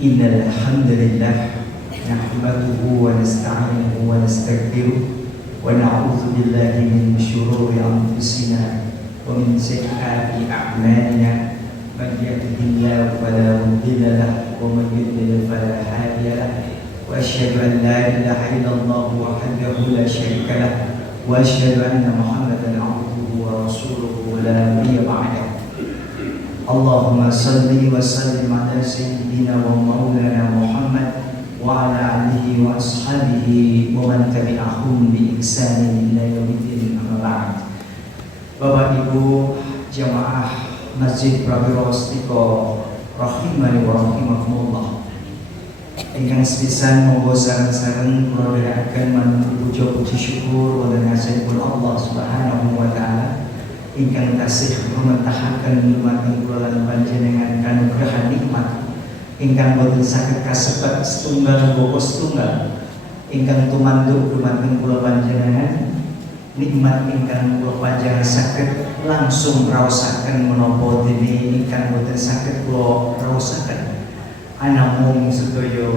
Innal hamdalillah nahmaduhu wa nasta'inuhu wa nastaghfiruh wa na'udzu billahi min shururi anfusina wa min sayyiati a'malina. Man yahdihillahu fala mudilla lahu wa man yudlil fala hadiya lahu. Wa asyhadu an la ilaha illallah wahdahu la syarika lahu wa asyhadu anna Muhammadan 'abduhu wa rasuluhu la nabiyya ba'dahu. Allahumma salli wa sallim ala sayyidina wa maulana Muhammad wa ala alihi wa ashabihi wa man tabi'ahum bi ihsanin ila yaumiddin, amma ba'd. Bapak Ibu jamaah Masjid Prawiro Istiqo rahimani wa rahimakumullah. Ingkang sepisan monggo sareng-sareng kula dherekaken manut puja puji syukur wonten ngasanipun Allah Subhanahu wa taala ingkang tasih mementahaken dumateng kula lan panjenengan kanugrahan nikmat ingkang boten saged kasebat setunggal boko setunggal ingkang tumanduk dumateng kula panjenengan, nikmat ingkang kula panjenengan saged langsung raosaken menapa dene ingkang boten saged kula raosaken. Anamung sedaya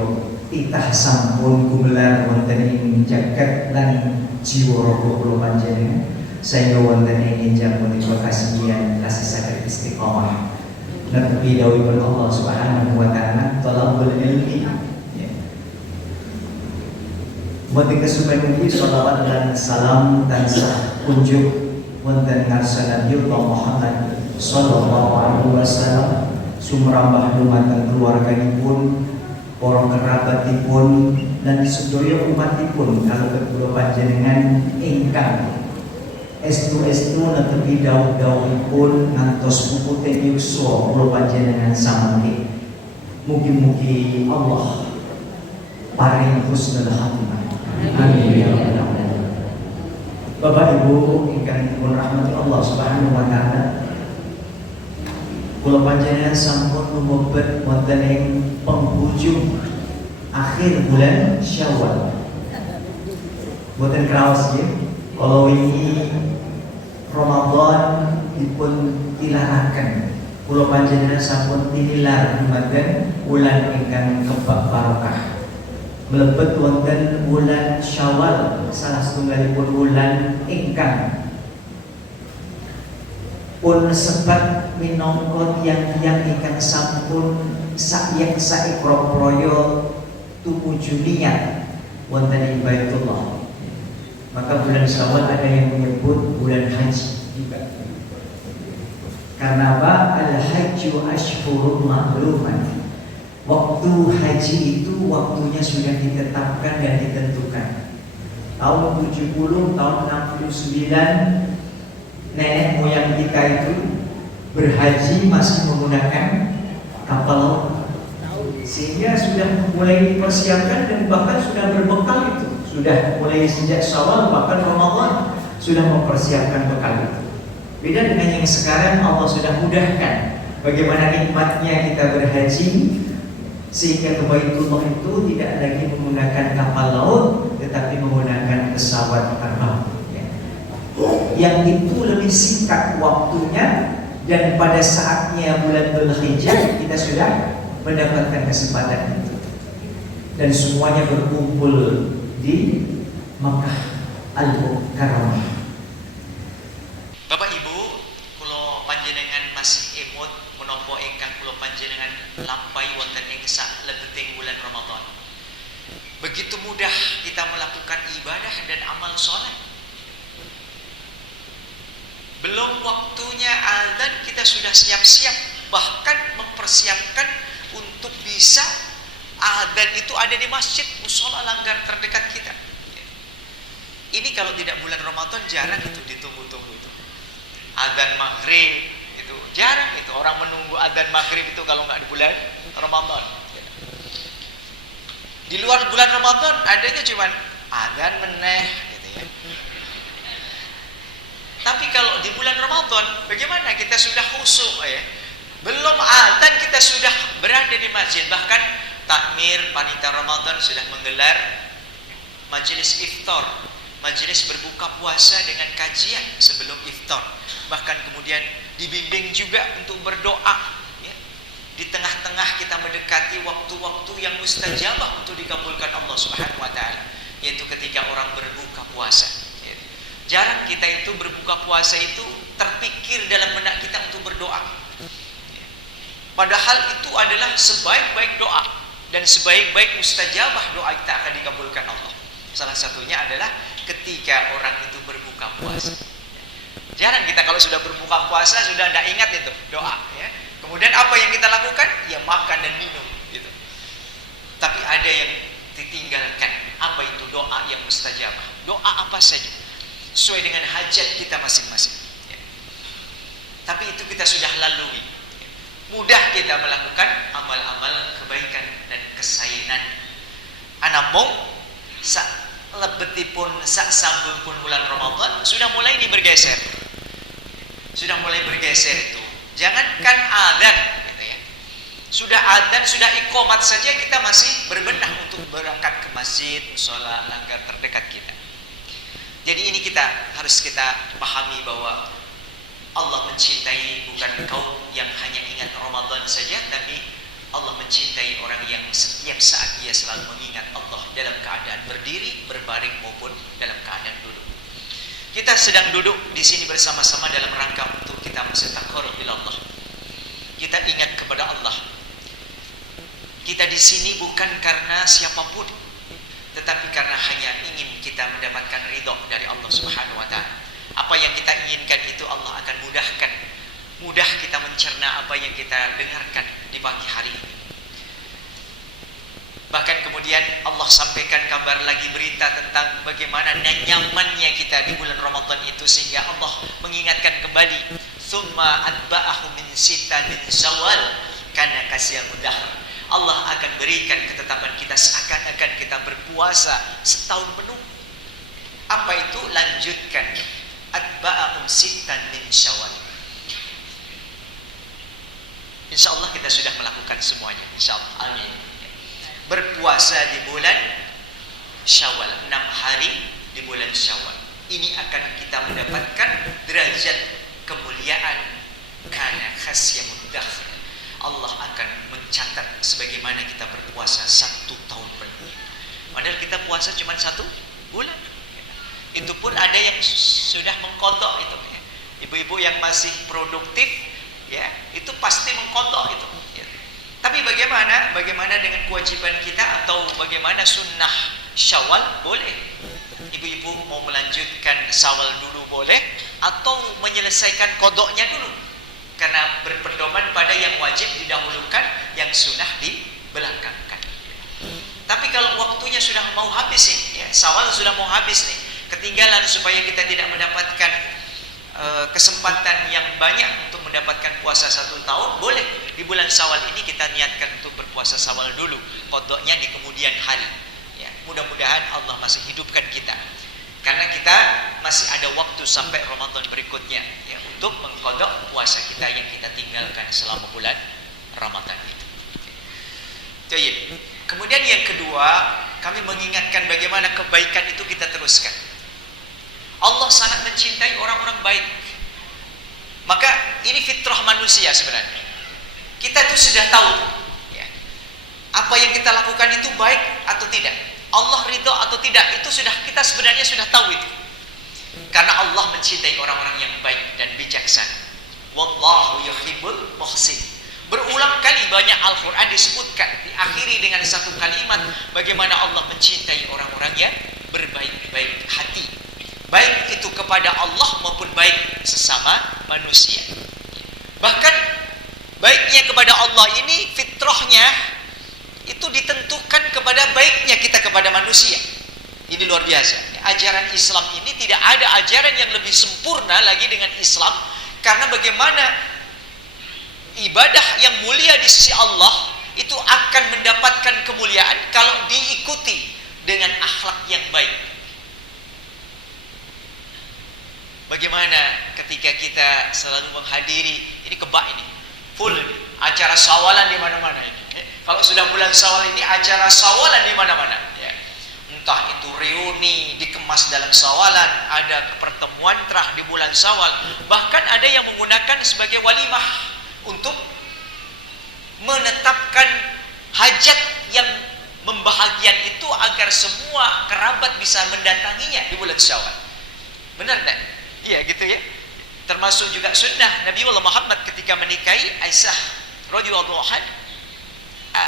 titah sampun gumelar wonten ing jagat lan jiwa raga kula panjenengan sehingga wonten ing injang menika kasihan kasih saged istiqomah. Nabi dawuhipun Allah Subhanahu wa taala talabul ilmi. Wonten kesupen ugi shalawat dan salam tansah kunjuk wonten ngarsana Nabi Muhammad sallallahu alaihi wasallam sumrambah dumateng keluarganipun, para kerabatipun lan sedaya umatipun kalebet kula panjenengan ingkang estu netepi dawuh-dawuhipun ngantos pupute yuswa kula panjenengan samangke. Mugi-mugi Allah paring husnul khatimah. Amin ya rabbal alamin. Bapak Ibu ingkang dipun rahmati Allah Subhanahu wa taala, kula panjenengan sampun lumebet wonten ing penghujung akhir bulan Syawal. Boten kraos nggih, kalau ini Ramadan dipun tilaraken, kula panjenengan sampun tinilar dumateng wulan ingkang kebak barokah. Mlebet wonten wulan Syawal, salah setunggalipun wulan ingkang pun sebat minangka tiyang-tiyang ingkang sampun sakyek saikra-praya tumuju niat wonten ing Baitullah. Maka bulan Syawal ada yang menyebut bulan haji juga. Karena apa? Al-hajju ashhurun ma'lumat. Waktu haji itu waktunya sudah ditetapkan dan ditentukan. Tahun 70, tahun 69 nenek moyang kita itu berhaji masih menggunakan kapal laut, sehingga sudah mulai dipersiapkan dan bahkan sudah berbekal itu. Sudah mulai sejak Syawal bahkan Ramadan sudah mempersiapkan bekal itu. Beda dengan yang sekarang, Allah sudah mudahkan bagaimana nikmatnya kita berhaji sehingga ke Baitullah itu tidak lagi menggunakan kapal laut tetapi menggunakan pesawat terbang. Yang itu lebih singkat waktunya dan pada saatnya bulan Dzulhijjah kita sudah mendapatkan kesempatan itu. Dan semuanya berkumpul di Makkah Al-Mukarramah. Bapak Ibu, kula panjenengan masih emut menapa ingkang kula panjenengan lampahi wonten ing salebeting bulan Ramadan. Begitu mudah kita melakukan ibadah dan amal soleh. Belum waktunya azan kita sudah siap-siap, bahkan mempersiapkan untuk bisa azan itu ada di masjid mushola langgar terdekat kita. Ini kalau tidak bulan Ramadan jarang itu ditunggu-tunggu itu. Azan maghrib itu jarang itu orang menunggu azan maghrib itu kalau nggak di bulan Ramadan. Di luar bulan Ramadan adanya cuman azan meneh gitu ya. Tapi kalau di bulan Ramadan bagaimana kita sudah khusyuk ya? Belum azan kita sudah berada di masjid, bahkan takmir panitia Ramadan sudah menggelar majelis iftar, majelis berbuka puasa dengan kajian sebelum iftar. Bahkan kemudian dibimbing juga untuk berdoa ya. di tengah-tengah kita mendekati waktu-waktu yang mustajabah untuk dikabulkan Allah Subhanahu wa taala, yaitu ketika orang berbuka puasa. Jarang kita itu berbuka puasa itu terpikir dalam benak kita untuk berdoa. Padahal itu adalah sebaik-baik doa dan sebaik-baik mustajabah doa kita akan dikabulkan Allah. Salah satunya adalah ketika orang itu berbuka puasa. Jarang kita kalau sudah berbuka puasa sudah tidak ingat itu doa, ya. Kemudian apa yang kita lakukan? Ya makan dan minum, gitu. Tapi ada yang ditinggalkan. Apa itu doa yang mustajabah? Doa apa saja sesuai dengan hajat kita masing-masing, ya. Tapi itu kita sudah lalui, ya. Mudah kita melakukan amal-amal kebaikan dan kesayangan. Anamung lebetipun sak sambung pun bulan Ramadan sudah mulai bergeser. Sudah mulai bergeser itu. Jangankan adzan, gitu ya. Sudah adzan, sudah iqamat saja kita masih berbenah untuk berangkat ke masjid, mushola, langgar terdekat kita. Jadi ini harus kita pahami bahwa Allah mencintai bukan kaum yang hanya ingat Ramadan saja, tapi Allah mencintai orang yang setiap saat dia selalu mengingat Allah dalam keadaan berdiri, berbaring maupun dalam keadaan duduk. Kita sedang duduk di sini bersama-sama dalam rangka untuk kita mensataqarrab ila Allah. Kita ingat kepada Allah. Kita di sini bukan karena siapapun, tetapi karena hanya ingin kita mendapatkan ridho dari Allah Subhanahu wa taala. Apa yang kita inginkan itu Allah akan mudahkan. Mudah kita mencerna apa yang kita dengarkan di pagi hari ini. Bahkan kemudian Allah sampaikan kabar lagi, berita tentang bagaimana nyamannya kita di bulan Ramadan itu, sehingga Allah mengingatkan kembali, "Tsumma atba'ahu min sita min Syawal kana kasiyamud dahr." Allah akan berikan ketetapan kita seakan-akan kita berpuasa setahun penuh. Apa itu? Lanjutkan. Atba'ahum sitan min Syawal. Insyaallah kita sudah melakukan semuanya, insyaallah. Amin. Berpuasa di bulan Syawal, 6 hari di bulan Syawal. Ini akan kita mendapatkan derajat kemuliaan karena khasyamud dahr. Allah akan mencatat sebagaimana kita berpuasa 1 tahun penuh. Padahal kita puasa cuma 1 bulan. Itu pun ada yang sudah mengkodok itu, ya. Ibu-ibu yang masih produktif, ya, itu pasti mengkodok itu. Tapi bagaimana dengan kewajiban kita, atau bagaimana sunnah Syawal? Boleh. Ibu-ibu mau melanjutkan Syawal dulu boleh, atau menyelesaikan kodoknya dulu. Karena berpedoman pada yang wajib didahulukan, yang sunnah dibelakangkan. Tapi kalau waktunya sudah mau habis nih, ya, Syawal sudah mau habis nih, ketinggalan supaya kita tidak mendapatkan kesempatan yang banyak untuk mendapatkan puasa 1 tahun, boleh di bulan Syawal ini kita niatkan untuk berpuasa Syawal dulu, kodoknya di kemudian hari, ya. Mudah-mudahan Allah masih hidupkan kita, karena kita masih ada waktu sampai Ramadan berikutnya, ya, untuk mengkodok puasa kita yang kita tinggalkan selama bulan Ramadan itu. Jadi, kemudian yang kedua, kami mengingatkan bagaimana kebaikan itu kita teruskan. Allah sangat mencintai orang-orang baik. Maka ini fitrah manusia sebenarnya. Kita itu sudah tahu, ya, apa yang kita lakukan itu baik atau tidak, Allah ridho atau tidak, itu kita sebenarnya sudah tahu itu. Karena Allah mencintai orang-orang yang baik dan bijaksana. Wallahu yuhibbul muhsin. Berulang kali banyak Al-Quran disebutkan, diakhiri dengan satu kalimat, bagaimana Allah mencintai orang-orang yang berbaik-baik hati, baik itu kepada Allah maupun baik sesama manusia. Bahkan baiknya kepada Allah ini fitrahnya itu ditentukan kepada baiknya kita kepada manusia. Ini luar biasa. Ajaran Islam ini tidak ada ajaran yang lebih sempurna lagi dengan Islam, karena bagaimana ibadah yang mulia di sisi Allah itu akan mendapatkan kemuliaan kalau diikuti dengan akhlak yang baik. Bagaimana ketika kita selalu menghadiri, ini kebak ini, full acara sawalan di mana-mana ini. Kalau sudah bulan Syawal ini acara sawalan di mana-mana, ya. Entah itu reuni dikemas dalam sawalan, ada pertemuan terah di bulan Syawal, bahkan ada yang menggunakan sebagai walimah untuk menetapkan hajat yang membahagian itu agar semua kerabat bisa mendatanginya di bulan Syawal. Benar tak? Iya gitu ya. Termasuk juga sunnah Nabi Muhammad ketika menikahi Aisyah radhiyallahu anha.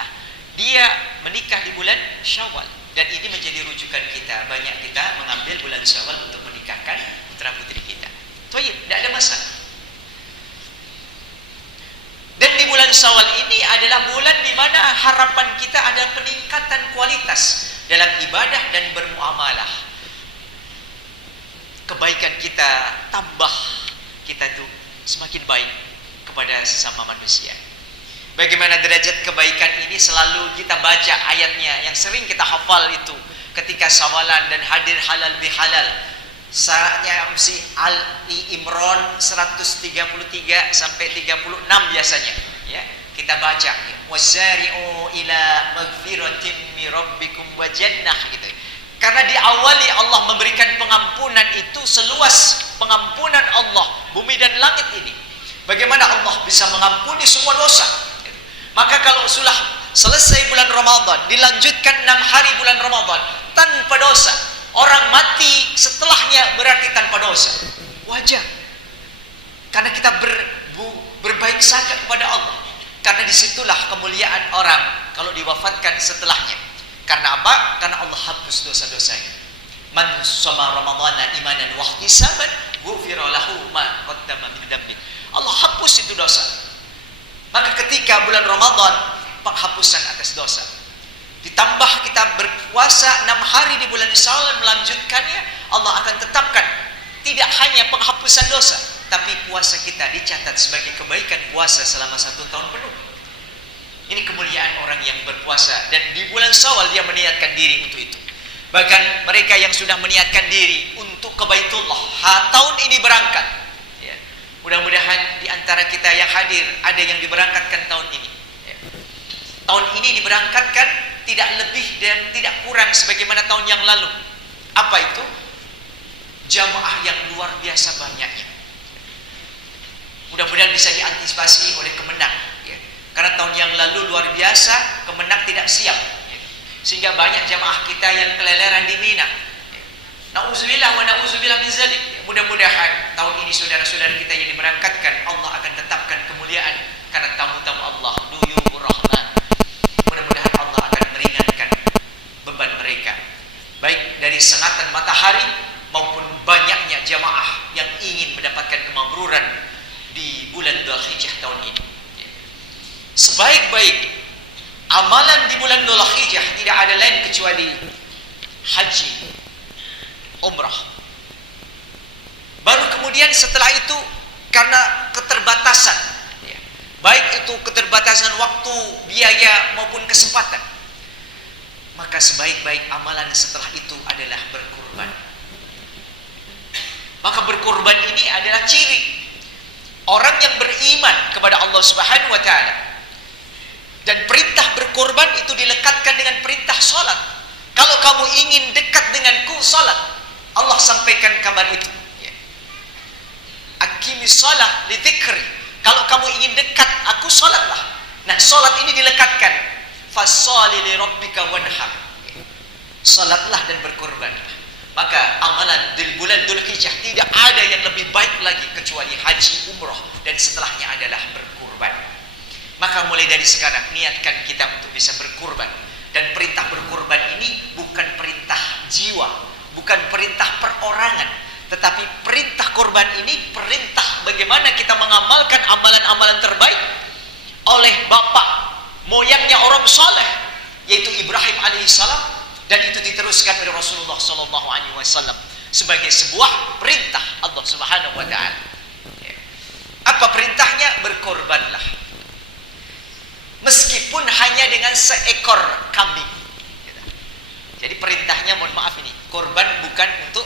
Dia menikah di bulan Syawal dan ini menjadi rujukan kita. Banyak kita mengambil bulan Syawal untuk menikahkan putra putri kita. Toyib, tidak ada masalah. Dan di bulan Syawal ini adalah bulan di mana harapan kita ada peningkatan kualitas dalam ibadah dan bermuamalah. Kebaikan kita tambah, kita tuh semakin baik kepada sesama manusia. Bagaimana derajat kebaikan ini selalu kita baca ayatnya yang sering kita hafal itu ketika Syawalan dan hadir halal bihalal. Saatnya si Ali Imran 133 sampai 36 biasanya ya. Kita baca wasari'u ila magfiratin min rabbikum wa jannah gitu. Karena diawali Allah memberikan pengampunan itu seluas pengampunan Allah bumi dan langit ini. Bagaimana Allah bisa mengampuni semua dosa? Maka kalau sudah selesai bulan Ramadan, dilanjutkan 6 hari bulan Ramadan tanpa dosa, orang mati setelahnya berarti tanpa dosa. Wajar. Karena kita berbaik sangka kepada Allah. Karena disitulah kemuliaan orang kalau diwafatkan setelahnya. Karena apa? Karena Allah hapus dosa-dosanya. Man shoma ramadhana imanan wa ihtisaban ghufira lahu ma qaddama min dhanbi. Allah hapus itu dosa. Maka ketika bulan Ramadan, penghapusan atas dosa. Ditambah kita berpuasa 6 hari di bulan Syawal melanjutkannya, Allah akan tetapkan tidak hanya penghapusan dosa, tapi puasa kita dicatat sebagai kebaikan puasa selama 1 tahun penuh. Ini kemuliaan orang yang berpuasa dan di bulan Syawal dia meniatkan diri untuk itu. Bahkan mereka yang sudah meniatkan diri untuk ke Baitullah, tahun ini berangkat. Mudah-mudahan di antara kita yang hadir ada yang diberangkatkan tahun ini. Tahun ini diberangkatkan tidak lebih dan tidak kurang sebagaimana tahun yang lalu. Apa itu? Jamaah yang luar biasa banyaknya. Mudah-mudahan bisa diantisipasi oleh Kemenak. Karena tahun yang lalu luar biasa, Kemenak tidak siap. Sehingga banyak jamaah kita yang keleleran di Mina. Na'udzubillah wa na'udzubillah min zalik. Mudah-mudahan tahun ini saudara-saudara kita yang diberangkatkan Allah akan tetapkan kemuliaan karena tamu-tamu Allah duyur rahman. Mudah-mudahan Allah akan meringankan beban mereka baik dari sengatan matahari maupun banyaknya jamaah yang ingin mendapatkan kemakruran di bulan Dzulhijjah tahun ini. Sebaik-baik amalan di bulan Dzulhijjah tidak ada lain kecuali haji, umrah. Baru kemudian setelah itu karena keterbatasan, baik itu keterbatasan waktu, biaya maupun kesempatan, maka sebaik-baik amalan setelah itu adalah berkurban. Maka berkurban ini adalah ciri orang yang beriman kepada Allah Subhanahu wa taala. Dan perintah berkurban itu dilekatkan dengan perintah salat. Kalau kamu ingin dekat denganku, salat. Allah sampaikan kabar itu. Aqimis shalah li dzikri. Kalau kamu ingin dekat aku, salatlah. Nah, salat ini dilekatkan. Fasholli li rabbika wanhar. Salatlah dan berkurbanlah. Maka amalan di bulan Dzulhijjah tidak ada yang lebih baik lagi kecuali haji, umrah, dan setelahnya adalah berkurban. Maka mulai dari sekarang niatkan kita untuk bisa berkurban. Dan perintah berkurban ini bukan perintah jiwa, bukan perintah perorangan, tetapi perintah kurban ini perintah bagaimana kita mengamalkan amalan-amalan terbaik oleh bapak moyangnya orang saleh, yaitu Ibrahim alaihissalam, dan itu diteruskan oleh Rasulullah sallallahu alaihi wasallam sebagai sebuah perintah Allah Subhanahu wa taala. Apa perintahnya? Berkorbanlah. Meskipun hanya dengan seekor kambing. Jadi perintahnya, mohon maaf ini, korban bukan untuk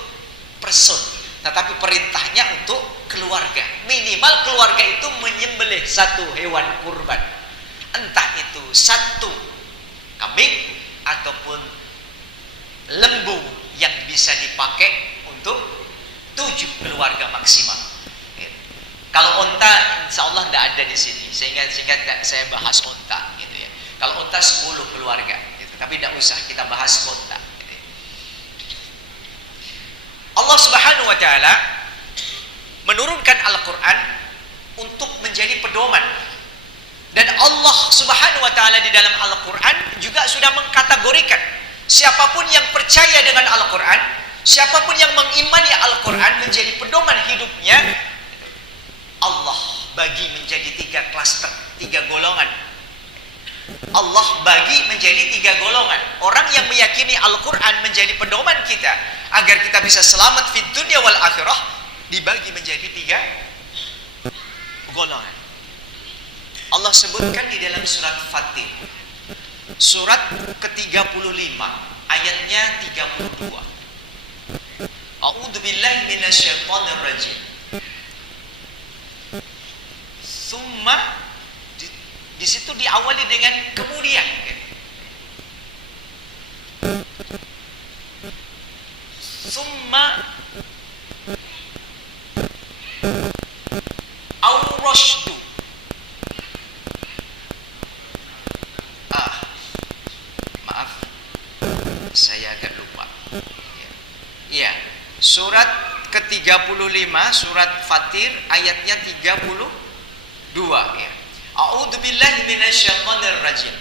person, tetapi perintahnya untuk keluarga. Minimal keluarga itu menyembelih satu hewan kurban. Entah itu satu kambing ataupun lembu yang bisa dipakai untuk 7 keluarga maksimal. Kalau unta, insya Allah tidak ada di sini. Sehingga saya bahas unta, gitu ya. Kalau unta 10 keluarga, gitu. Tapi tidak usah kita bahas unta. Gitu ya. Allah Subhanahu Wa Taala menurunkan Al-Quran untuk menjadi pedoman. Dan Allah Subhanahu Wa Taala di dalam Al-Quran juga sudah mengkategorikan siapapun yang percaya dengan Al-Quran, siapapun yang mengimani Al-Quran menjadi pedoman hidupnya, Allah bagi menjadi 3 klaster, 3 golongan. Allah bagi menjadi 3 golongan. Orang yang meyakini Al-Quran menjadi pedoman kita agar kita bisa selamat fid dunya wal akhirah, dibagi menjadi 3 golongan. Allah sebutkan di dalam surat Fatir, surat ke-35, ayatnya 32. A'udzubillahi minasyaitonir rajim. Summa, di situ diawali dengan kemudian. Summa aurashdu. Maaf, saya agak lupa. Ya, surat ke-35, surat Fatir, ayatnya 32. Ya. A'udzubillahi minasyaitonir rajim.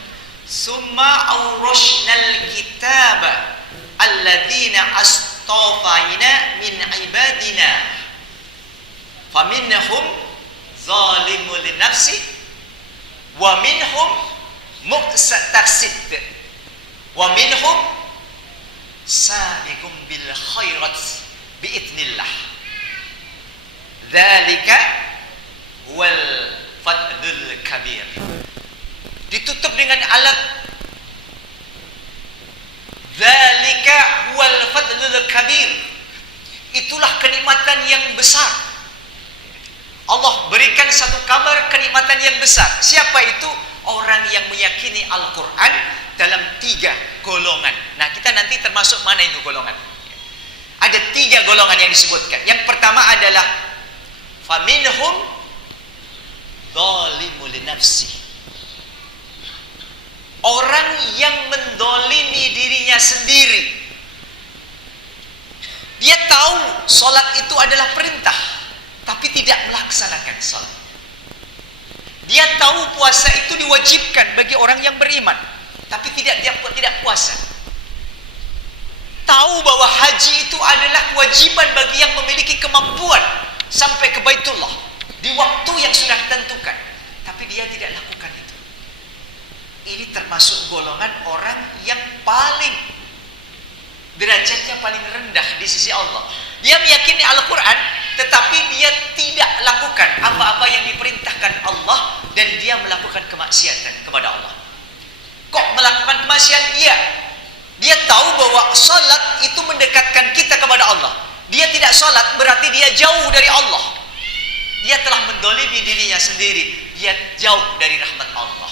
Summa awrashnal kitaba alladzina astafaina min ibadina faminhum zalimun li nafsi wa minhum muqtasid wa minhum sabiqun bil khairat biidznillah. Dzalika wal fadlul kabir. Ditutup dengan alat dzalika wal fadlul kabir. Itulah kenikmatan yang besar. Allah berikan satu kabar kenikmatan yang besar. Siapa itu? Orang yang meyakini Al-Quran dalam 3 golongan. Nah, kita nanti termasuk mana itu golongan? Ada 3 golongan yang disebutkan. Yang pertama adalah faminhum zalimul nafsi. Orang yang mendolimi dirinya sendiri. Dia tahu sholat itu adalah perintah, tapi tidak melaksanakan sholat. Dia tahu puasa itu diwajibkan bagi orang yang beriman, tapi dia tidak puasa. Tahu bahwa haji itu adalah kewajiban bagi yang memiliki kemampuan sampai ke Baitullah di waktu yang sudah ditentukan, tapi dia tidak lakukan itu. Ini termasuk golongan orang yang paling derajatnya paling rendah di sisi Allah. Dia meyakini Al-Quran, tetapi dia tidak lakukan apa-apa yang diperintahkan Allah, dan dia melakukan kemaksiatan kepada Allah. Kok melakukan kemaksiatan? Iya, dia tahu bahwa salat itu mendekatkan kita kepada Allah. Dia tidak salat berarti dia jauh dari Allah. Dia telah mendolimi dirinya sendiri. Dia jauh dari rahmat Allah.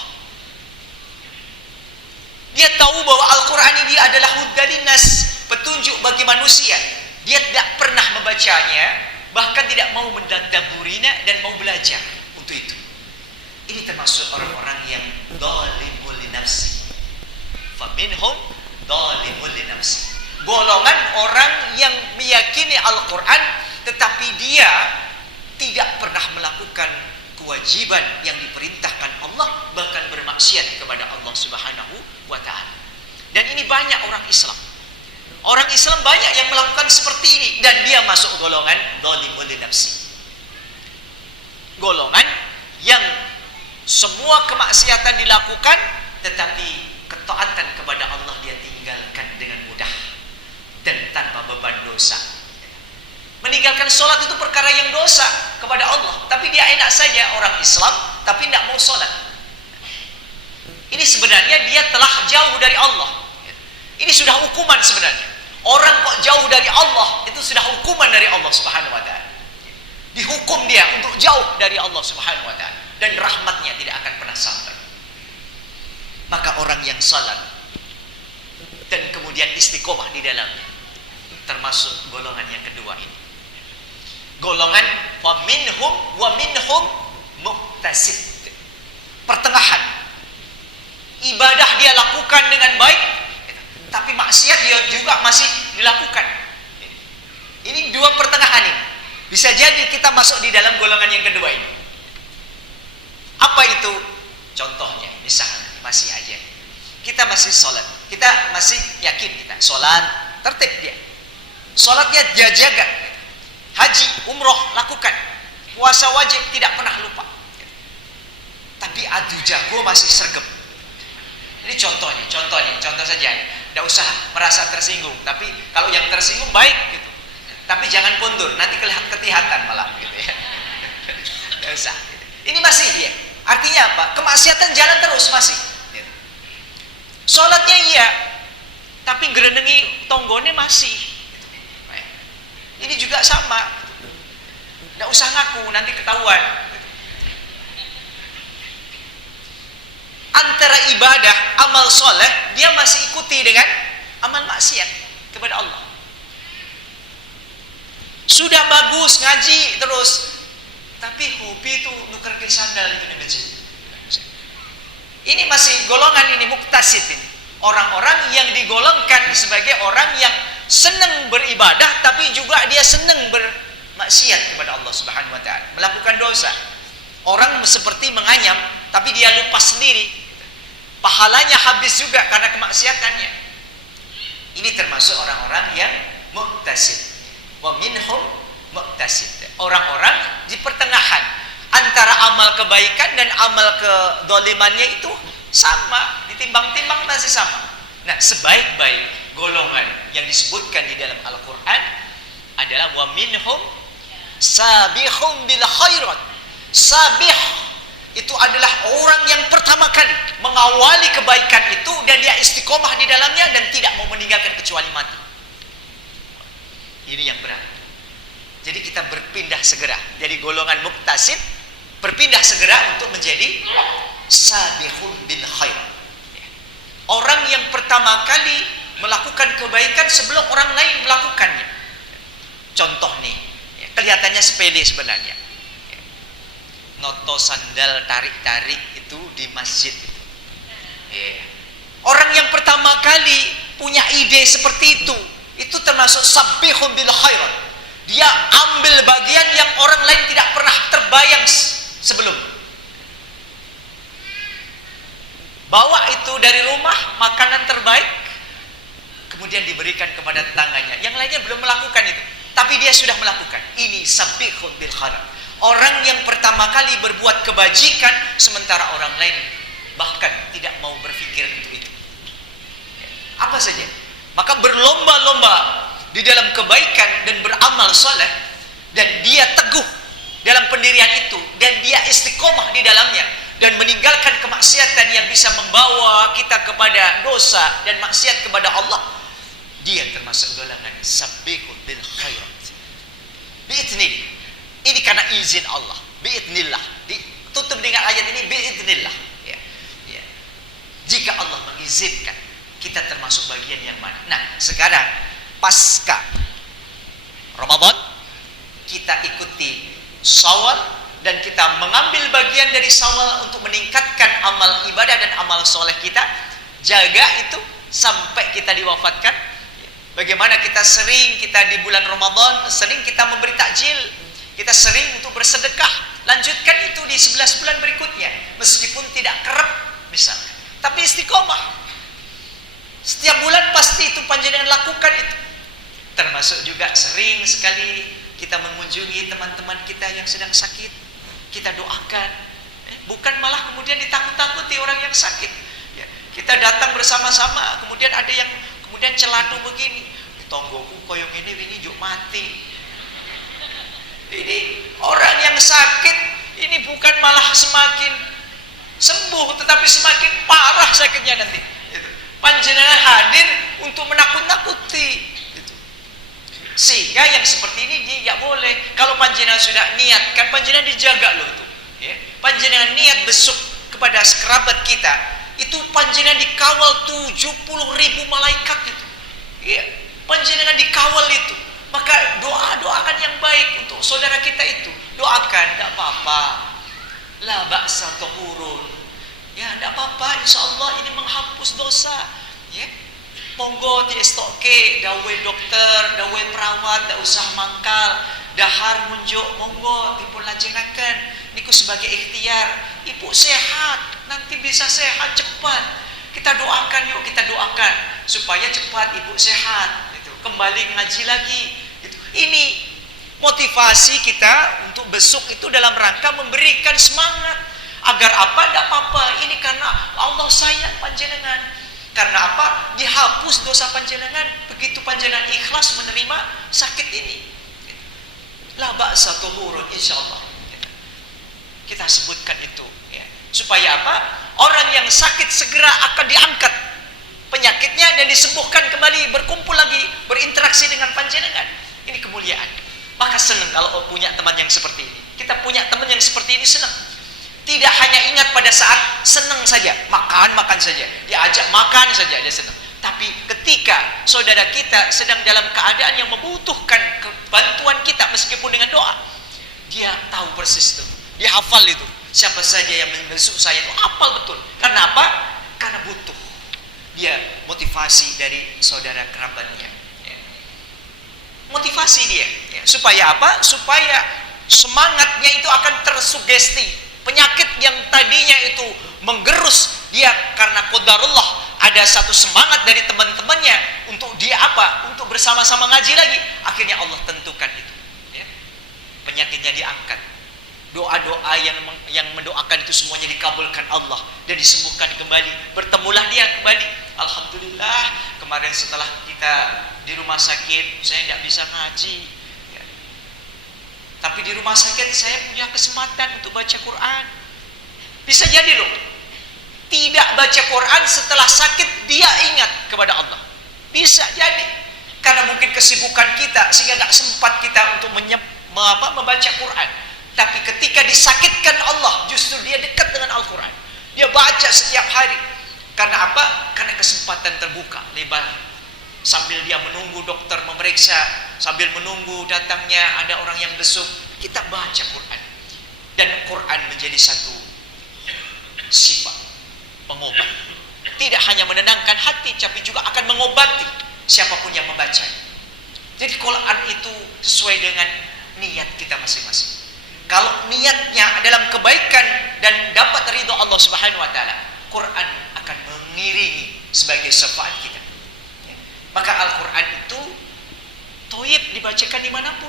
Dia tahu bahwa Al-Quran ini adalah hudalinas, petunjuk bagi manusia. Dia tidak pernah membacanya, bahkan tidak mau mendadaburinya dan mau belajar untuk itu. Ini termasuk orang-orang yang zalimul li nafsi. Faminhum zalimul li nafsi. Golongan orang yang meyakini Al-Quran, tetapi dia tidak pernah melakukan kewajiban yang diperintahkan Allah, bahkan bermaksiat kepada Allah Subhanahu wa Ta'ala. Dan ini banyak orang Islam. Orang Islam banyak yang melakukan seperti ini, dan dia masuk golongan zalimul li nafsi. Golongan yang semua kemaksiatan dilakukan, tetapi ketaatan kepada Allah dia tinggalkan dengan mudah dan tanpa beban dosa. Meninggalkan sholat itu perkara yang dosa kepada Allah, tapi dia enak saja orang Islam, tapi tidak mau sholat. Ini sebenarnya dia telah jauh dari Allah. Ini sudah hukuman sebenarnya. Orang kok jauh dari Allah, itu sudah hukuman dari Allah Subhanahu wa Ta'ala. Dihukum dia untuk jauh dari Allah Subhanahu wa Ta'ala, dan rahmatnya tidak akan pernah sampai. Maka orang yang salat dan kemudian istiqomah di dalamnya, termasuk golongan yang kedua ini. golongan wa minhum muqtasid, pertengahan. Ibadah dia lakukan dengan baik, tapi maksiat dia juga masih dilakukan. Ini dua pertengahan ini. Bisa jadi kita masuk di dalam golongan yang kedua ini. Apa itu? Contohnya, misalnya masih aja kita masih sholat, kita masih yakin kita sholat tertib dia, sholatnya dia jaga, haji, umroh lakukan, puasa wajib tidak pernah lupa, tapi adu jago masih sergap. Ini contoh saja, tidak usah merasa tersinggung, tapi kalau yang tersinggung baik gitu, tapi jangan kondur, nanti kelihatan malah gitu ya. Tidak usah gitu. Ini masih dia, artinya apa? Kemaksiatan jalan terus masih gitu. Sholatnya iya, tapi gerenengi tonggone masih gitu. Ini juga sama, tidak usah ngaku, nanti ketahuan gitu. Antara ibadah, amal soleh, dia masih ikuti dengan amal maksiat kepada Allah. Sudah bagus ngaji terus, tapi hobi itu nukerkin sandal itu di masjid. Ini masih golongan ini muqtasid ini. Orang-orang yang digolongkan sebagai orang yang senang beribadah, tapi juga dia senang bermaksiat kepada Allah Subhanahu wa taala, melakukan dosa. Orang seperti menganyam, tapi dia lupa sendiri. Pahalanya habis juga karena kemaksiatannya. Ini termasuk orang-orang yang muqtasid. Wa minhum muqtasid. Orang-orang di pertengahan antara amal kebaikan dan amal kedolimannya itu sama, ditimbang-timbang masih sama. Nah, sebaik-baik golongan yang disebutkan di dalam Al-Quran adalah wa minhum sabihum bil khairat. Sabih itu adalah orang yang pertama kali mengawali kebaikan itu dan dia istiqomah di dalamnya dan tidak mau meninggalkan kecuali mati. Ini yang berat. Jadi kita berpindah segera dari golongan muqtasid, berpindah segera untuk menjadi sabihun bil khair. Orang yang pertama kali melakukan kebaikan sebelum orang lain melakukannya. Contoh nih, kelihatannya sepele sebenarnya. Noto sandal tarik-tarik itu di masjid. Orang yang pertama kali punya ide seperti itu termasuk sabihun bil khairat. Dia ambil bagian yang orang lain tidak pernah terbayang sebelum. Bawa itu dari rumah, makanan terbaik, kemudian diberikan kepada tetangganya. Yang lainnya belum melakukan itu, tapi dia sudah melakukan. Ini sabihun bil khairat. Orang yang pertama kali berbuat kebajikan, sementara orang lain bahkan tidak mau berpikir untuk itu. Apa saja? Maka berlomba-lomba di dalam kebaikan dan beramal soleh, dan dia teguh dalam pendirian itu, dan dia istiqomah di dalamnya, dan meninggalkan kemaksiatan yang bisa membawa kita kepada dosa dan maksiat kepada Allah. Dia termasuk golongan sabihun bil khairat. Bi'idznillah. Ini karena izin Allah. Bi'idznillah. Ditutup dengan ayat ini bi'idznillah. Ya. Jika Allah mengizinkan, kita termasuk bagian yang mana? Nah, sekarang pasca Ramadan kita ikuti Syawal dan kita mengambil bagian dari Syawal untuk meningkatkan amal ibadah dan amal soleh kita. Jaga itu sampai kita diwafatkan. Bagaimana kita di bulan Ramadan sering kita memberi takjil, kita sering untuk bersedekah. Lanjutkan itu di 11 bulan berikutnya, meskipun tidak kerap misalnya, tapi istiqomah. Setiap bulan pasti itu panjenengan lakukan itu. Termasuk juga sering sekali kita mengunjungi teman-teman kita yang sedang sakit. Kita doakan. Bukan malah kemudian ditakut-takuti orang yang sakit. Kita datang bersama-sama, kemudian ada yang kemudian celatu begini. Tonggoku koyong ini juk mati. Ini orang yang sakit ini bukan malah semakin sembuh, tetapi semakin parah sakitnya nanti. Panjenengan hadir untuk menakut-nakuti. Sehingga yang seperti ini dia tidak boleh. Kalau panjenengan sudah niat, kan panjenengan dijaga loh itu. Ya. Panjenengan niat besok kepada kerabat kita, itu panjenengan dikawal 70.000 malaikat itu. Ya. Panjenengan dikawal itu. Maka doakan yang baik. baik untuk saudara kita itu. Doakan, tidak apa-apa. La ba'sa tahurun. Ya, tidak apa-apa, insya Allah ini menghapus dosa. Ya, monggo diestoke, dawe dokter, dawe perawat, tidak usah mangkal, dahar munjuk, monggo dipun lajengaken. Niku sebagai ikhtiar. Ibu sehat, nanti bisa sehat cepat. Kita doakan yuk, kita doakan supaya cepat ibu sehat. Gitu. Kembali ngaji lagi. Gitu. Ini motivasi kita untuk besok itu dalam rangka memberikan semangat. Agar apa? Tidak apa-apa. Ini karena Allah sayang panjenengan. Karena apa? Dihapus dosa panjenengan. Begitu panjenengan ikhlas menerima sakit ini. La ba'sa tuhurun insyaallah. Kita sebutkan itu. Ya. Supaya apa? Orang yang sakit segera akan diangkat penyakitnya dan disembuhkan kembali, berkumpul lagi, berinteraksi dengan panjenengan. Ini kemuliaan. Maka senang kalau punya teman yang seperti ini. Kita punya teman yang seperti ini senang. Tidak hanya ingat pada saat senang saja, makan saja, diajak makan saja dia senang. Tapi ketika saudara kita sedang dalam keadaan yang membutuhkan bantuan kita meskipun dengan doa, dia tahu persis itu, dia hafal itu. Siapa saja yang membesuk saya itu hafal betul. Karena apa? Karena butuh. Dia motivasi dari saudara kerabatnya. Ya. Motivasi dia. Ya. Supaya apa? Supaya semangatnya itu akan tersugesti. Penyakit yang tadinya itu menggerus dia karena qadarullah, ada satu semangat dari teman-temannya untuk dia apa? Untuk bersama-sama ngaji lagi. Akhirnya Allah tentukan itu. Ya. Penyakitnya diangkat. Doa-doa yang mendoakan itu semuanya dikabulkan Allah dan disembuhkan kembali. Bertemulah dia kembali. Alhamdulillah, kemarin setelah kita di rumah sakit saya tidak bisa ngaji ya. Tapi di rumah sakit saya punya kesempatan untuk baca Quran. Bisa jadi loh, tidak baca Quran setelah sakit dia ingat kepada Allah. Bisa jadi, karena mungkin kesibukan kita sehingga tidak sempat kita untuk membaca Quran. Tapi ketika disakitkan Allah, justru dia dekat dengan Al-Quran. Dia baca setiap hari. Karena apa? Karena kesempatan terbuka lebar. Sambil dia menunggu dokter memeriksa, sambil menunggu datangnya ada orang yang besuk, kita baca Quran. Dan Quran menjadi satu sifat pengobat. Tidak hanya menenangkan hati, tapi juga akan mengobati siapapun yang membaca. Jadi Quran itu sesuai dengan niat kita masing-masing. Kalau niatnya dalam kebaikan dan dapat ridho Allah Subhanahu wa taala, Quran akan mengiringi sebagai syafaat kita. Ya. Maka Al-Quran itu thayyib dibacakan dimanapun.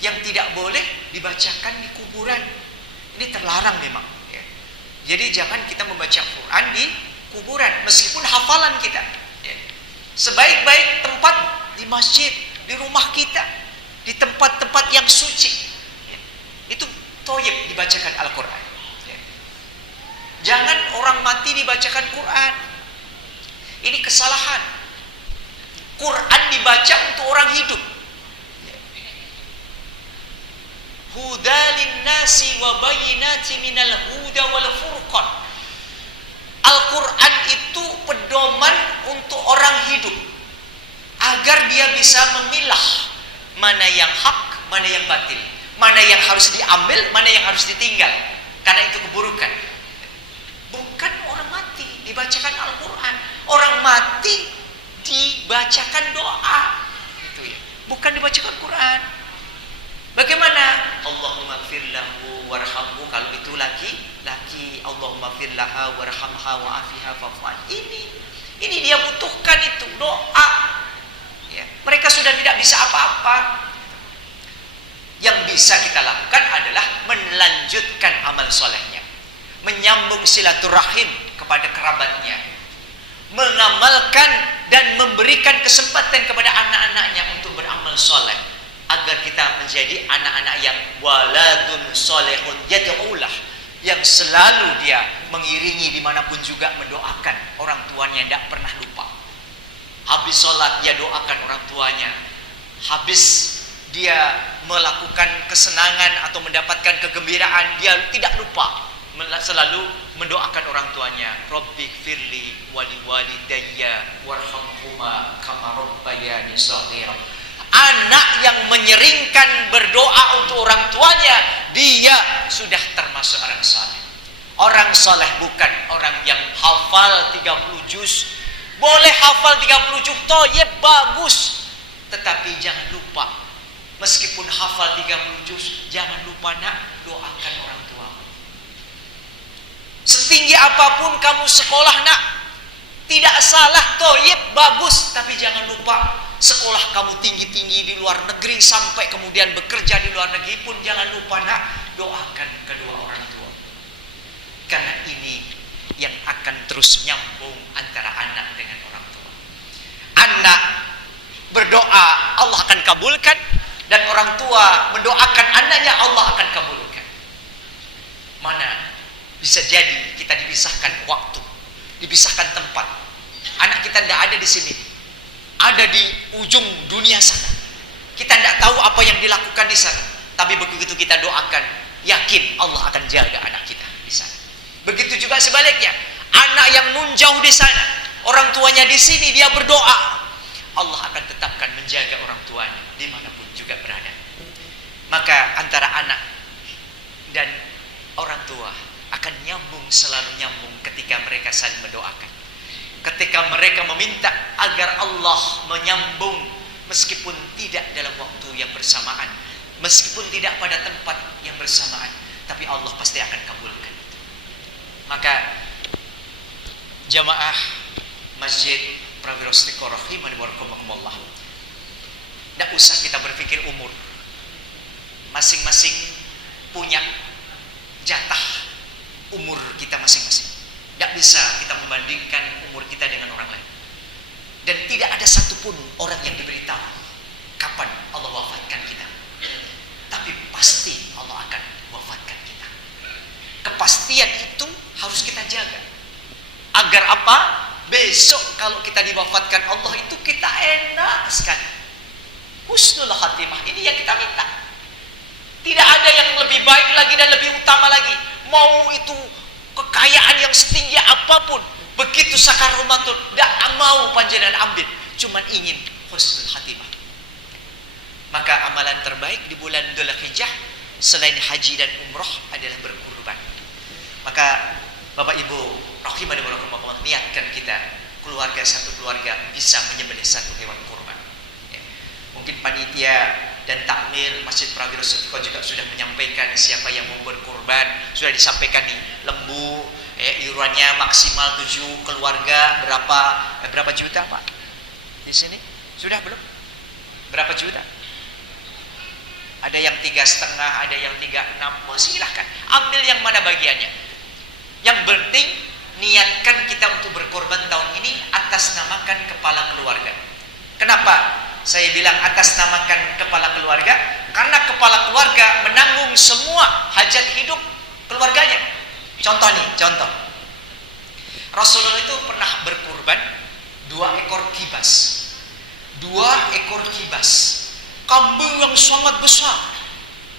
Yang tidak boleh dibacakan di kuburan. Ini terlarang memang. Ya. Jadi jangan kita membaca Quran di kuburan, meskipun hafalan kita. Ya. Sebaik-baik tempat di masjid, di rumah kita, di tempat-tempat yang suci. Itu thayyib dibacakan Al-Quran. Ya. Jangan orang mati dibacakan Quran. Ini kesalahan. Quran dibaca untuk orang hidup. Ya. Huda linnasi wa bayyinati minal huda wal furqan. Al-Quran itu pedoman untuk orang hidup, agar dia bisa memilah mana yang hak, mana yang batil, mana yang harus diambil, mana yang harus ditinggal. Karena itu keburukan. Bukan orang mati dibacakan Al-Quran. Orang mati dibacakan doa. Itu ya. Bukan dibacakan Quran. Bagaimana? Allahumma gfir lahu warhamhu. Kalau itu laki Allahumma gfir laha warhamha wa'afiha fa'fu'an. Ini dia butuhkan itu doa. Ya. Mereka sudah tidak bisa apa-apa. Yang bisa kita lakukan adalah melanjutkan amal solehnya, menyambung silaturahim kepada kerabatnya, mengamalkan dan memberikan kesempatan kepada anak-anaknya untuk beramal soleh, agar kita menjadi anak-anak yang waladun solehun yad'ulah, yang selalu dia mengiringi dimanapun juga mendoakan orang tuanya, tidak pernah lupa. Habis sholat dia doakan orang tuanya, habis dia melakukan kesenangan atau mendapatkan kegembiraan, dia tidak lupa selalu mendoakan orang tuanya. Rabbi firli wali walidayya warhamhuma kama rabbayani shaghira. Anak yang menyeringkan berdoa untuk orang tuanya, dia sudah termasuk orang saleh. Orang saleh bukan orang yang hafal 30 juz. Boleh hafal 30 juz, toyib, bagus. Tetapi jangan lupa, meskipun hafal 30 juz, jangan lupa nak, doakan orang tua. Setinggi apapun kamu sekolah nak, tidak salah, toyib, bagus. Tapi jangan lupa, sekolah kamu tinggi-tinggi di luar negeri, sampai kemudian bekerja di luar negeri pun jangan lupa nak, doakan kedua orang tua. Karena ini yang akan terus nyambung antara anak dengan orang tua. Anak berdoa, Allah akan kabulkan. Dan orang tua mendoakan anaknya, Allah akan kabulkan. Mana bisa jadi kita dipisahkan waktu, dipisahkan tempat. Anak kita tidak ada di sini, ada di ujung dunia sana. Kita tidak tahu apa yang dilakukan di sana. Tapi begitu kita doakan, yakin Allah akan jaga anak kita di sana. Begitu juga sebaliknya, anak yang nun jauh di sana, orang tuanya di sini, dia berdoa, Allah akan tetapkan menjaga orang tuanya dimanapun juga berada. Maka antara anak dan orang tua akan nyambung, selalu nyambung ketika mereka saling mendoakan. Ketika mereka meminta agar Allah menyambung, meskipun tidak dalam waktu yang bersamaan, meskipun tidak pada tempat yang bersamaan, tapi Allah pasti akan kabulkan. Maka jamaah Masjid Prawiro Istiqoroh rahimani wa rahimakumullah, tidak usah kita berpikir umur. Masing-masing punya jatah umur kita masing-masing. Tidak bisa kita membandingkan umur kita dengan orang lain. Dan tidak ada satupun orang yang diberitahu kapan Allah wafatkan kita. Tapi pasti Allah akan wafatkan kita. Kepastian itu harus kita jaga. Agar apa? Besok kalau kita diwafatkan Allah itu kita enak sekali. Husnul khatimah, ini yang kita minta. Tidak ada yang lebih baik lagi dan lebih utama lagi. Mau itu kekayaan yang setinggi apapun, begitu sakaratul maut, tidak mau panjenengan ambil, cuman ingin husnul khatimah. Maka amalan terbaik di bulan Dzulhijjah selain haji dan umroh adalah berkurban. Maka Bapak Ibu rahimani wa rahimakumullah, niatkan kita keluarga, satu keluarga bisa menyembelih satu hewan kurban. Ya. Mungkin panitia dan takmir Masjid Prawiro Istiqoroh juga sudah menyampaikan siapa yang mau berkurban, sudah disampaikan nih, lembu, iurannya maksimal 7 keluarga, berapa juta Pak? Di sini sudah belum? Berapa juta? Ada yang 3,5, ada yang 3,6. Silahkan ambil yang mana bagiannya. Yang penting niatkan kita untuk berkorban tahun ini atas namakan kepala keluarga. Kenapa saya bilang atas namakan kepala keluarga? Karena kepala keluarga menanggung semua hajat hidup keluarganya. Contoh. Rasulullah itu pernah berkorban 2 ekor kibas. 2 ekor kibas. Kambing yang sangat besar.